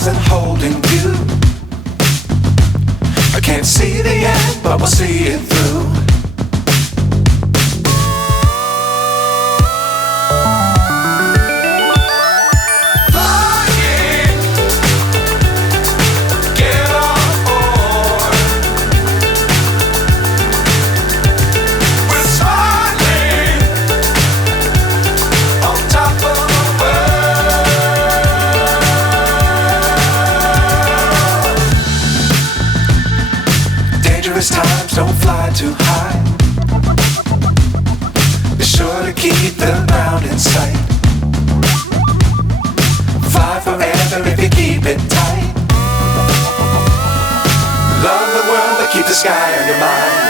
stars and holding you. I can't see the end, but we'll see it through. Times don't fly too high. Be sure to keep the ground in sight. Fly forever if you keep it tight. Love the world but keep the sky on your mind.